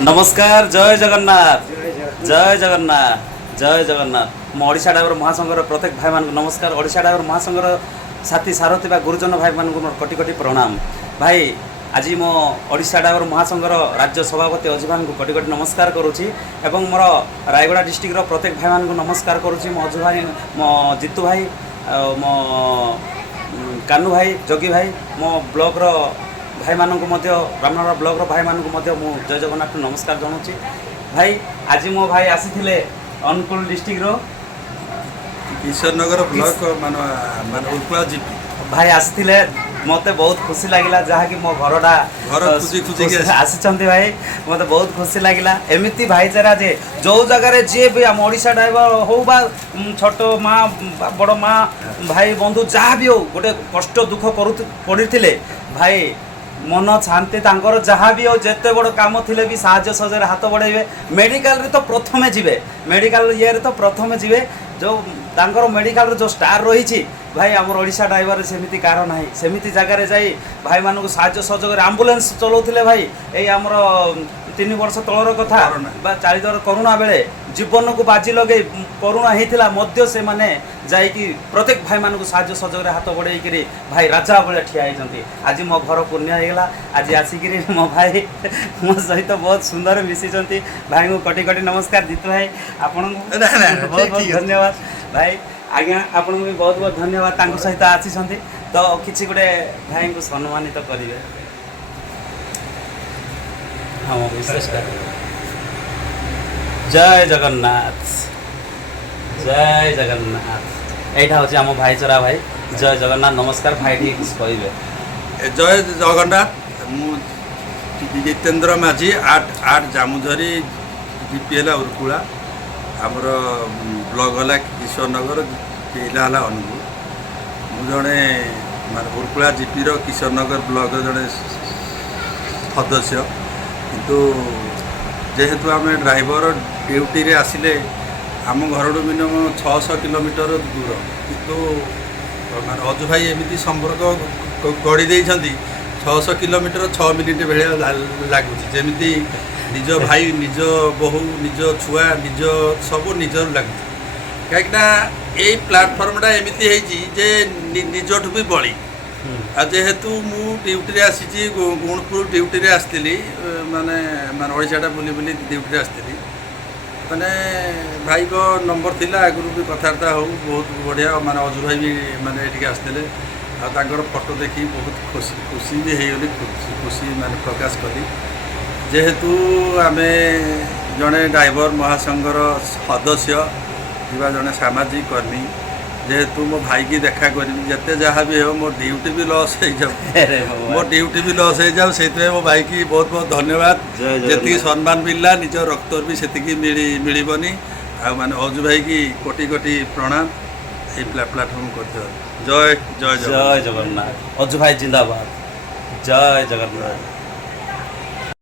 नमस्कार जय जगन्नाथ जय जगन्नाथ जय जगन्नाथ मो ओडिशा ड्राइवर महासंघर प्रत्येक भाई मान नमस्कार। ओडिशा ड्राइवर महासंघर साथी सारथी गुरुजन भाई मान मोर कोटि कोटि प्रणाम। भाई आज मो ओडिशा ड्राइवर महासंघर राज्य सभापति अजु को कोटि कोटि नमस्कार करुच्ची एवं मोर रायगड़ा डिस्ट्रिक्ट प्रत्येक भाई मान नमस्कार करुच्ची। मो अजु भाई मो जितु भाई मो कानू भाई जोगी भाई मो ब्लॉक रो भाई मानक ब्राह्मण ब्लॉक रो भाई मानक जय जगन्नाथ नमस्कार जनाऊँगी। भाई आज मो भाई आसी अनुकूल डिस्ट्रिक्ट रो किशोरनगर ब्लॉक मान उर्कुला जीपी भाई आसी मत बहुत खुशी लगिला जहाँकि मो घरटा आसी भाई मत बहुत खुशी लगिला। एमती भाईचारा जे जो जगार जी भी आम ओडिशा ड्राइवर हो बा छोट माँ बड़ माँ भाई बंधु जहाँ भी हो गोटे कष्ट दुख पड़े भाई मन शांति तांकर जहाँ भी हो जिते बड़ काम थिले भी साहाय्य सहयोग हाथ बढ़ाइबे। मेडिकल रे तो प्रथमे जिवे मेडिकल ये तो प्रथमे जिवे जो तांकर मेडिकल जो स्टार रही भाई आम ओडिशा ड्राइवर सेमती कार ना सेमती जगार जाई भाई मानक साहाय्य सहयोग आम्बुलेंस चलाउथिले भाई ए आमर 3 वर्ष तलर कथा 4 दर करोना बेले जीवन को बाजी लगे करोना होता मध्य से माने जाइकी प्रत्येक भाई मानक साहाय्य सहयोग हाथ बढ़ाई भाई राजा भाई ठिया होती। आज मो घर पुण्य होगा आज आसिक मो भाई मो सहित बहुत सुंदर मिसी भाई को कोटि कोटि नमस्कार। जीतू भाई आपन बहुत बहुत धन्यवाद भाई आज्ञा आपन को भी बहुत बहुत धन्यवाद तांको सहित आसी तो किसी गोटे भाई को सम्मानित करेंगे। हाँ विशेष जय जगन्नाथ जय जगन्नाथ यहाँ हूँ आम भाईचारा भाई जय जगन्नाथ नमस्कार भाई ठीक कहे जय जगन्नाथ मु जितेन्द्र माझी 8 जामुझरी जीपीएल उर्कुला आमर ब्लॉक है किशोरनगर जिला है अनुगुल मु जड़े मान उर्कुला जीपी किशोरनगर ब्लॉक जड़े सदस्य किंतु जेहेतु आम ड्राइवर ड्यूटी रे आसिले आम घर मिनिमम 600 किलोमीटर दूर किंतु अजु भाई एमती संपर्क गढ़ी 600 किलोमीटर 6 मिनिट भाया लगुच जमी निज भाई निज बहु निज छुआ निज सब निज लगुच कहीं यही प्लाटफर्मटा एमती जे निजठू भी बड़ी आ जेहेतु मु ड्यूटी आसी गुणपुर ड्यूटी आसती माने माने ओडिशाटा बुली बुली ड्यूटी आसती माने भाई को नंबर थिला आगु भी कथबार्ता हो बहुत बढ़िया माने अजु भाई भी माने ये आसते आर फोटो देखी बहुत खुशी खुशी भी होगली खुशी माने प्रकाश कली जेहेतु आमे जड़े ड्राइवर महासंघर सदस्य जड़े सामाजिक कर्मी जेहेतु मो भाई की देखा करी जिते जहाँ भी हो मो ड्यूटी भी लॉस हो जाओ मो ड्यूटी भी लॉस हो जाओ से मो भाई की बहुत बहुत धन्यवाद जी सम्मान मिलला निज रक्त भी से मिलबनी आ माने अजु भाई की कोटि कोटि प्रणाम ये प्लाटफर्म कर जय जय जय जगन्नाथ अजु भाई जिंदाबाद जय जगन्नाथ।